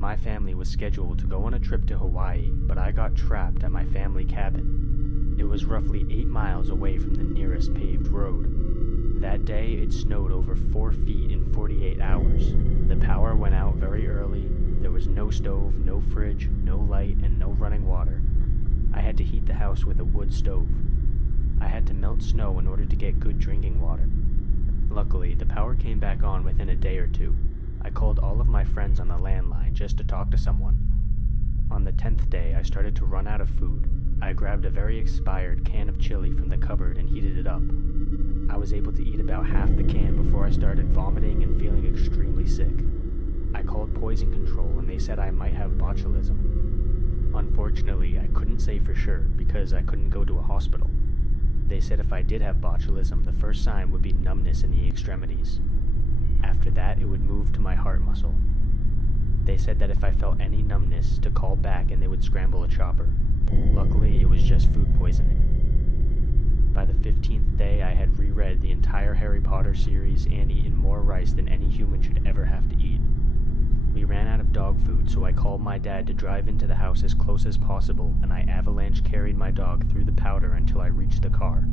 My family was scheduled to go on a trip to Hawaii, but I got trapped at my family cabin. It was roughly 8 miles away from the nearest paved road. That day, it snowed over 4 feet in 48 hours. The power went out very early. There was no stove, no fridge, no light, and no running water. I had to heat the house with a wood stove. I had to melt snow in order to get good drinking water. Luckily, the power came back on within a day or two. I called all of my friends on the landline just to talk to someone. On the 10th day, I started to run out of food. I grabbed a very expired can of chili from the cupboard and heated it up. I was able to eat about half the can before I started vomiting and feeling extremely sick. I called poison control and they said I might have botulism. Unfortunately, I couldn't say for sure because I couldn't go to a hospital. They said if I did have botulism, the first sign would be numbness in the extremities. After that, it would move to my heart muscle. They said that if I felt any numbness, to call back and they would scramble a chopper. Luckily, it was just food poisoning. By the 15th day, I had reread the entire Harry Potter series and eaten more rice than any human should ever have to eat. We ran out of dog food, so I called my dad to drive into the house as close as possible, and I avalanche carried my dog through the powder until I reached the car.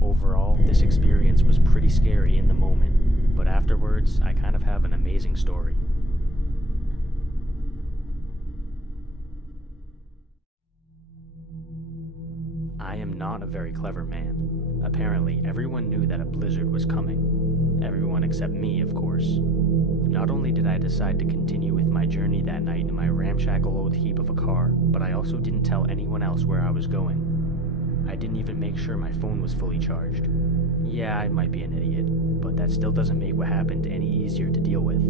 Overall, this experience was pretty scary in the moment, but afterwards, I kind of have an amazing story. I am not a very clever man. Apparently, everyone knew that a blizzard was coming. Everyone except me, of course. Not only did I decide to continue with my journey that night in my ramshackle old heap of a car, but I also didn't tell anyone else where I was going. I didn't even make sure my phone was fully charged. Yeah, I might be an idiot, but that still doesn't make what happened any easier to deal with.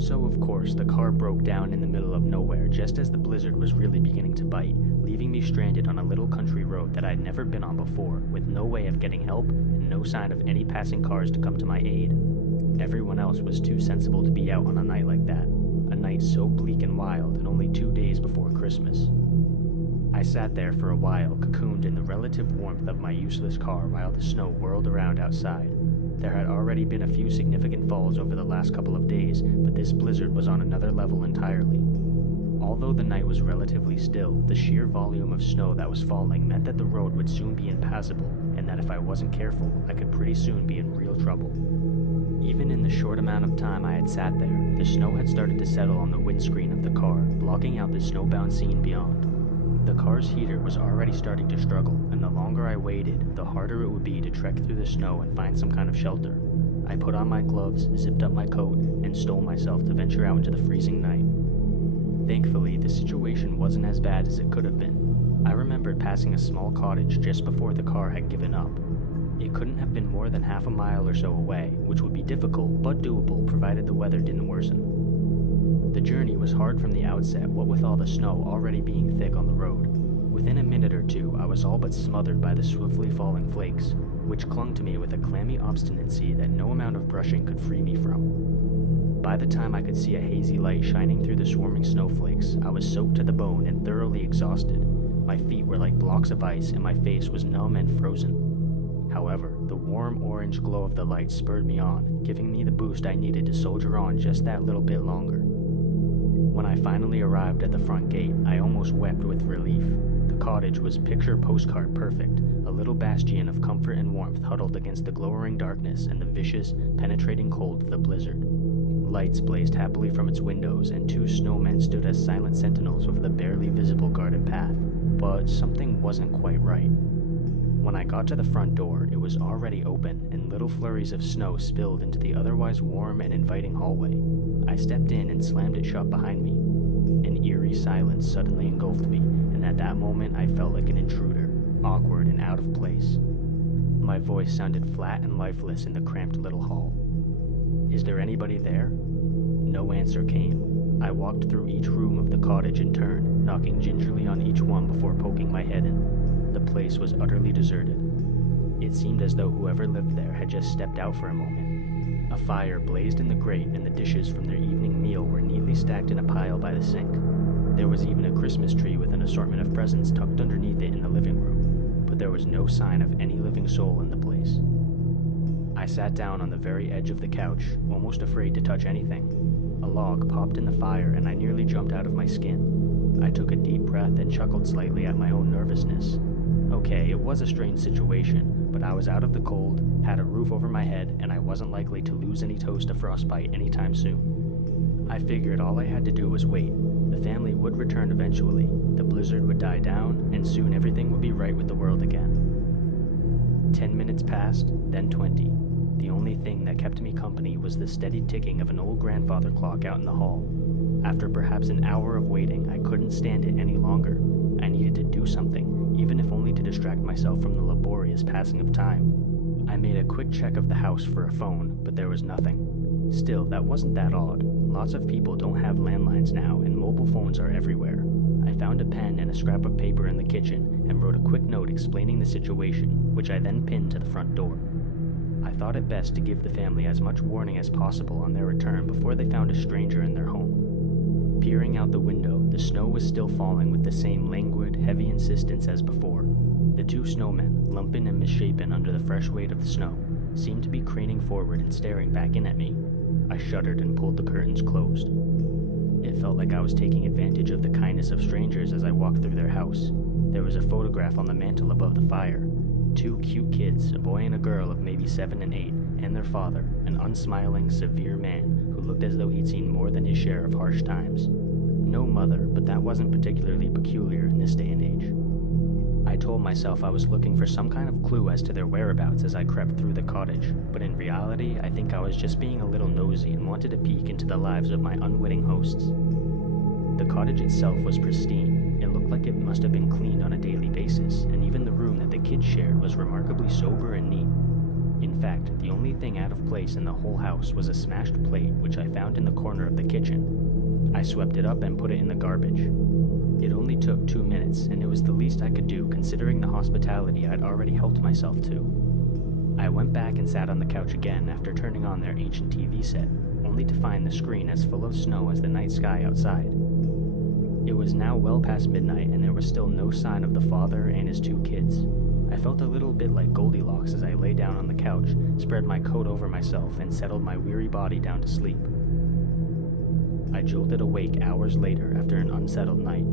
So of course, the car broke down in the middle of nowhere just as the blizzard was really beginning to bite, leaving me stranded on a little country road that I'd never been on before, with no way of getting help and no sign of any passing cars to come to my aid. Everyone else was too sensible to be out on a night like that, a night so bleak and wild and only 2 days before Christmas. I sat there for a while, cocooned in the relative warmth of my useless car while the snow whirled around outside. There had already been a few significant falls over the last couple of days, but this blizzard was on another level entirely. Although the night was relatively still, the sheer volume of snow that was falling meant that the road would soon be impassable, and that if I wasn't careful, I could pretty soon be in real trouble. Even in the short amount of time I had sat there, the snow had started to settle on the windscreen of the car, blocking out the snowbound scene beyond. The car's heater was already starting to struggle, and the longer I waited, the harder it would be to trek through the snow and find some kind of shelter. I put on my gloves, zipped up my coat, and stole myself to venture out into the freezing night. Thankfully, the situation wasn't as bad as it could have been. I remembered passing a small cottage just before the car had given up. It couldn't have been more than half a mile or so away, which would be difficult but doable provided the weather didn't worsen. The journey was hard from the outset, what with all the snow already being thick on the road. Within a minute or two, I was all but smothered by the swiftly falling flakes, which clung to me with a clammy obstinacy that no amount of brushing could free me from. By the time I could see a hazy light shining through the swarming snowflakes, I was soaked to the bone and thoroughly exhausted. My feet were like blocks of ice and my face was numb and frozen. However, the warm orange glow of the light spurred me on, giving me the boost I needed to soldier on just that little bit longer. When I finally arrived at the front gate, I almost wept with relief. The cottage was picture postcard perfect, a little bastion of comfort and warmth huddled against the glowering darkness and the vicious, penetrating cold of the blizzard. Lights blazed happily from its windows, and 2 snowmen stood as silent sentinels over the barely visible garden path, but something wasn't quite right. When I got to the front door, it was already open, and little flurries of snow spilled into the otherwise warm and inviting hallway. I stepped in and slammed it shut behind me. An eerie silence suddenly engulfed me, and at that moment I felt like an intruder, awkward and out of place. My voice sounded flat and lifeless in the cramped little hall. "Is there anybody there?" No answer came. I walked through each room of the cottage in turn, knocking gingerly on each one before poking my head in. The place was utterly deserted. It seemed as though whoever lived there had just stepped out for a moment. A fire blazed in the grate, and the dishes from their evening meal were neatly stacked in a pile by the sink. There was even a Christmas tree with an assortment of presents tucked underneath it in the living room, but there was no sign of any living soul in the place. I sat down on the very edge of the couch, almost afraid to touch anything. A log popped in the fire, and I nearly jumped out of my skin. I took a deep breath and chuckled slightly at my own nervousness. Okay, it was a strange situation, but I was out of the cold, had a roof over my head, and I wasn't likely to lose any toes to frostbite anytime soon. I figured all I had to do was wait. The family would return eventually, the blizzard would die down, and soon everything would be right with the world again. 10 minutes passed, then 20. The only thing that kept me company was the steady ticking of an old grandfather clock out in the hall. After perhaps an hour of waiting, I couldn't stand it any longer. I needed to do something, even if only to distract myself from the laborious passing of time. I made a quick check of the house for a phone, but there was nothing. Still, that wasn't that odd. Lots of people don't have landlines now, and mobile phones are everywhere. I found a pen and a scrap of paper in the kitchen and wrote a quick note explaining the situation, which I then pinned to the front door. I thought it best to give the family as much warning as possible on their return before they found a stranger in their home. Peering out the window, the snow was still falling with the same languid, heavy insistence as before. The two snowmen, lumpen and misshapen under the fresh weight of the snow, seemed to be craning forward and staring back in at me. I shuddered and pulled the curtains closed. It felt like I was taking advantage of the kindness of strangers as I walked through their house. There was a photograph on the mantel above the fire. Two cute kids, a boy and a girl of maybe 7 and 8, and their father, an unsmiling, severe man who looked as though he'd seen more than his share of harsh times. No mother, but that wasn't particularly peculiar in this day and age. I told myself I was looking for some kind of clue as to their whereabouts as I crept through the cottage, but in reality, I think I was just being a little nosy and wanted to peek into the lives of my unwitting hosts. The cottage itself was pristine. It looked like it must have been cleaned on a daily basis, and even the room that the kids shared was remarkably sober and neat. In fact, the only thing out of place in the whole house was a smashed plate which I found in the corner of the kitchen. I swept it up and put it in the garbage. It only took 2 minutes, and it was the least I could do considering the hospitality I'd already helped myself to. I went back and sat on the couch again after turning on their ancient TV set, only to find the screen as full of snow as the night sky outside. It was now well past midnight, and there was still no sign of the father and his two kids. I felt a little bit like Goldilocks as I lay down on the couch, spread my coat over myself, and settled my weary body down to sleep. I jolted awake hours later after an unsettled night.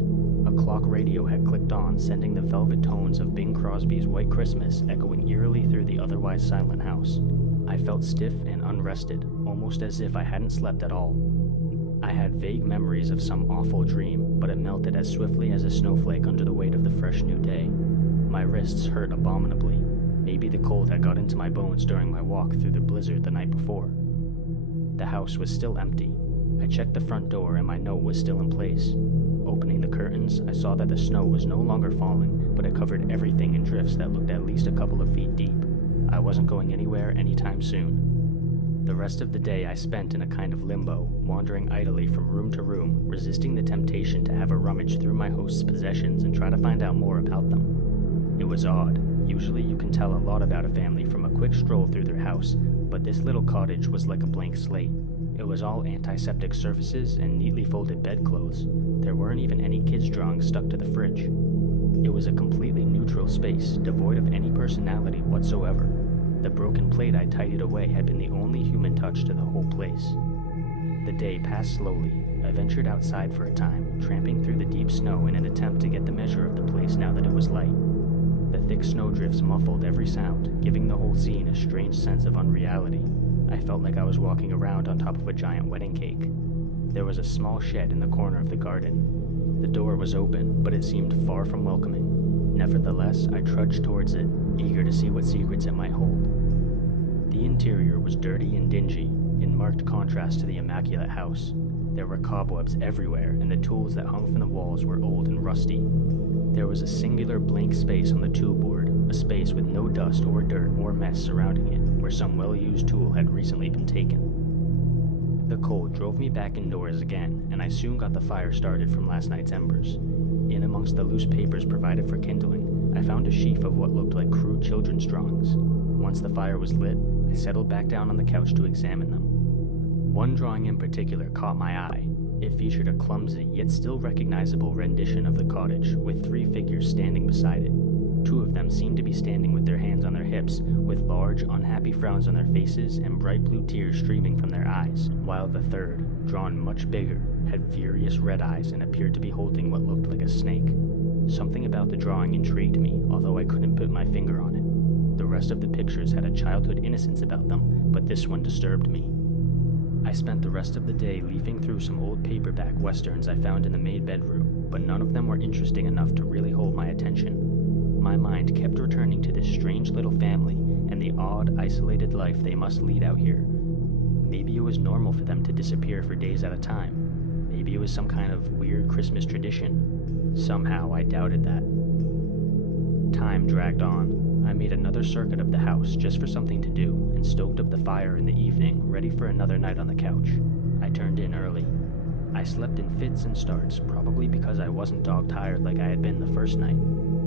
A clock radio had clicked on, sending the velvet tones of Bing Crosby's White Christmas echoing eerily through the otherwise silent house. I felt stiff and unrested, almost as if I hadn't slept at all. I had vague memories of some awful dream, but it melted as swiftly as a snowflake under the weight of the fresh new day. My wrists hurt abominably. Maybe the cold had got into my bones during my walk through the blizzard the night before. The house was still empty. I checked the front door and my note was still in place. Opening the curtains, I saw that the snow was no longer falling, but it covered everything in drifts that looked at least a couple of feet deep. I wasn't going anywhere anytime soon. The rest of the day I spent in a kind of limbo, wandering idly from room to room, resisting the temptation to have a rummage through my host's possessions and try to find out more about them. It was odd. Usually you can tell a lot about a family from a quick stroll through their house, but this little cottage was like a blank slate. It was all antiseptic surfaces and neatly folded bedclothes. There weren't even any kids' drawings stuck to the fridge. It was a completely neutral space, devoid of any personality whatsoever. The broken plate I tidied away had been the only human touch to the whole place. The day passed slowly. I ventured outside for a time, tramping through the deep snow in an attempt to get the measure of the place now that it was light. The thick snowdrifts muffled every sound, giving the whole scene a strange sense of unreality. I felt like I was walking around on top of a giant wedding cake. There was a small shed in the corner of the garden. The door was open, but it seemed far from welcoming. Nevertheless, I trudged towards it, eager to see what secrets it might hold. The interior was dirty and dingy, in marked contrast to the immaculate house. There were cobwebs everywhere, and the tools that hung from the walls were old and rusty. There was a singular blank space on the tool board, a space with no dust or dirt or mess surrounding it, where some well-used tool had recently been taken. The cold drove me back indoors again, and I soon got the fire started from last night's embers. In amongst the loose papers provided for kindling, I found a sheaf of what looked like crude children's drawings. Once the fire was lit, I settled back down on the couch to examine them. One drawing in particular caught my eye. It featured a clumsy, yet still recognizable rendition of the cottage, with 3 figures standing beside it. 2 of them seemed to be standing with their hands on their hips, with large, unhappy frowns on their faces and bright blue tears streaming from their eyes, while the third, drawn much bigger, had furious red eyes and appeared to be holding what looked like a snake. Something about the drawing intrigued me, although I couldn't put my finger on it. The rest of the pictures had a childhood innocence about them, but this one disturbed me. I spent the rest of the day leafing through some old paperback westerns I found in the maid bedroom, but none of them were interesting enough to really hold my attention. My mind kept returning to this strange little family and the odd, isolated life they must lead out here. Maybe it was normal for them to disappear for days at a time. Maybe it was some kind of weird Christmas tradition. Somehow I doubted that. Time dragged on. I made another circuit of the house just for something to do and stoked up the fire in the evening, ready for another night on the couch. I turned in early. I slept in fits and starts, probably because I wasn't dog-tired like I had been the first night.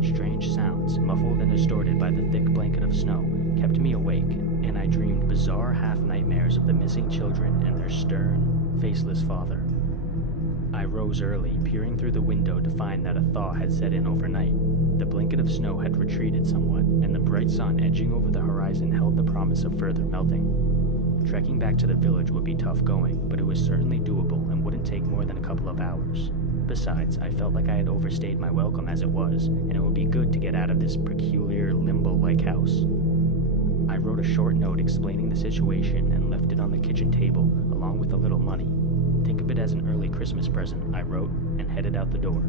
Strange sounds, muffled and distorted by the thick blanket of snow, kept me awake, and I dreamed bizarre half-nightmares of the missing children and their stern, faceless father. I rose early, peering through the window to find that a thaw had set in overnight. The blanket of snow had retreated somewhat, and the bright sun edging over the horizon held the promise of further melting. Trekking back to the village would be tough going, but it was certainly doable and wouldn't take more than a couple of hours. Besides, I felt like I had overstayed my welcome as it was, and it would be good to get out of this peculiar, limbo-like house. I wrote a short note explaining the situation and left it on the kitchen table, along with a little money. Think of it as an early Christmas present, I wrote, and headed out the door.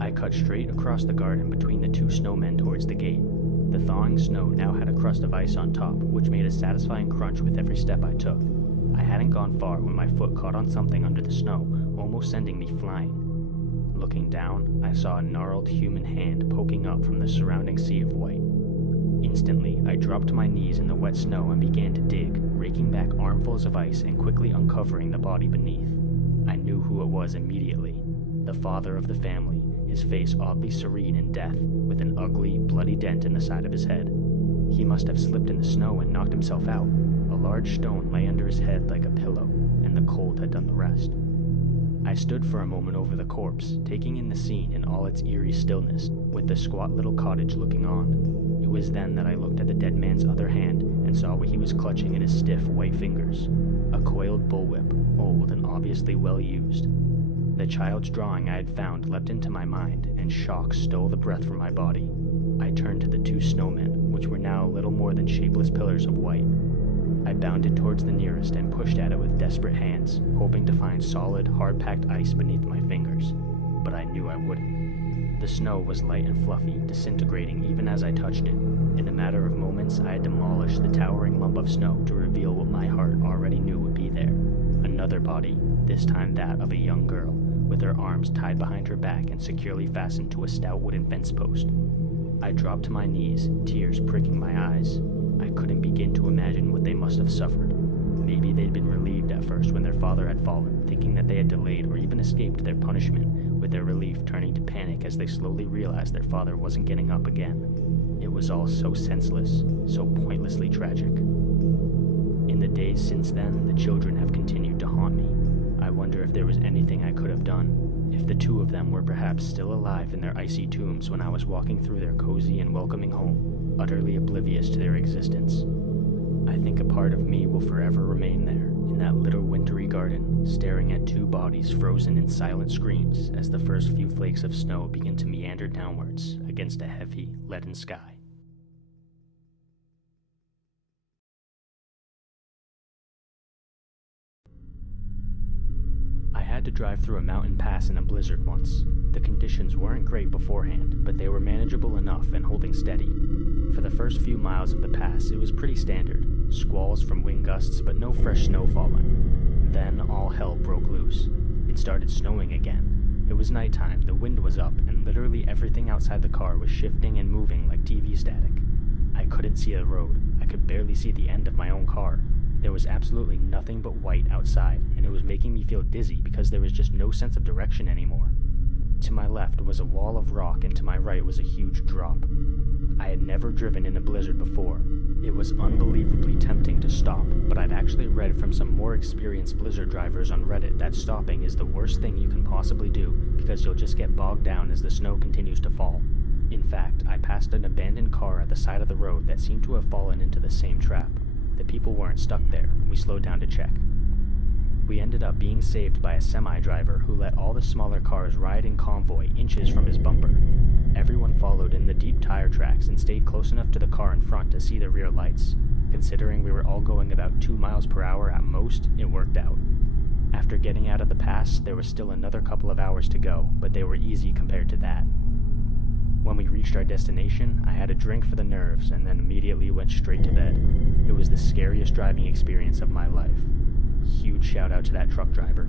I cut straight across the garden between the 2 snowmen towards the gate. The thawing snow now had a crust of ice on top, which made a satisfying crunch with every step I took. I hadn't gone far when my foot caught on something under the snow, almost sending me flying. Looking down, I saw a gnarled human hand poking up from the surrounding sea of white. Instantly, I dropped to my knees in the wet snow and began to dig, raking back armfuls of ice and quickly uncovering the body beneath. I knew who it was immediately. The father of the family, his face oddly serene in death, with an ugly, bloody dent in the side of his head. He must have slipped in the snow and knocked himself out. A large stone lay under his head like a pillow, and the cold had done the rest. I stood for a moment over the corpse, taking in the scene in all its eerie stillness, with the squat little cottage looking on. It was then that I looked at the dead man's other hand and saw what he was clutching in his stiff, white fingers. A coiled bullwhip, old and obviously well used. The child's drawing I had found leapt into my mind, and shock stole the breath from my body. I turned to the 2 snowmen, which were now little more than shapeless pillars of white. I bounded towards the nearest and pushed at it with desperate hands, hoping to find solid, hard-packed ice beneath my fingers. But I knew I wouldn't. The snow was light and fluffy, disintegrating even as I touched it. In a matter of moments, I had demolished the towering lump of snow to reveal what my heart already knew would be there. Another body, this time that of a young girl, with her arms tied behind her back and securely fastened to a stout wooden fence post. I dropped to my knees, tears pricking my eyes. I couldn't begin to imagine what they must have suffered. Maybe they'd been relieved at first when their father had fallen, thinking that they had delayed or even escaped their punishment, with their relief turning to panic as they slowly realized their father wasn't getting up again. It was all so senseless, so pointlessly tragic. In the days since then, the children have continued to haunt me. I wonder if there was anything I could have done, if the 2 of them were perhaps still alive in their icy tombs when I was walking through their cozy and welcoming home, utterly oblivious to their existence. I think a part of me will forever remain there, in that little wintry garden, staring at 2 bodies frozen in silent screams as the first few flakes of snow begin to meander downwards against a heavy, leaden sky. I had to drive through a mountain pass in a blizzard once. The conditions weren't great beforehand, but they were manageable enough and holding steady. For the first few miles of the pass, it was pretty standard. Squalls from wind gusts, but no fresh snow falling. Then all hell broke loose. It started snowing again. It was nighttime, the wind was up, and literally everything outside the car was shifting and moving like TV static. I couldn't see the road. I could barely see the end of my own car. There was absolutely nothing but white outside, and it was making me feel dizzy because there was just no sense of direction anymore. To my left was a wall of rock, and to my right was a huge drop. I had never driven in a blizzard before. It was unbelievably tempting to stop, but I'd actually read from some more experienced blizzard drivers on Reddit that stopping is the worst thing you can possibly do because you'll just get bogged down as the snow continues to fall. In fact, I passed an abandoned car at the side of the road that seemed to have fallen into the same trap. The people weren't stuck there. We slowed down to check. We ended up being saved by a semi-driver who let all the smaller cars ride in convoy inches from his bumper. Everyone followed in the deep tire tracks and stayed close enough to the car in front to see the rear lights. Considering we were all going about 2 miles per hour at most, it worked out. After getting out of the pass, there was still another couple of hours to go, but they were easy compared to that. When we reached our destination, I had a drink for the nerves and then immediately went straight to bed. It was the scariest driving experience of my life. Huge shout out to that truck driver.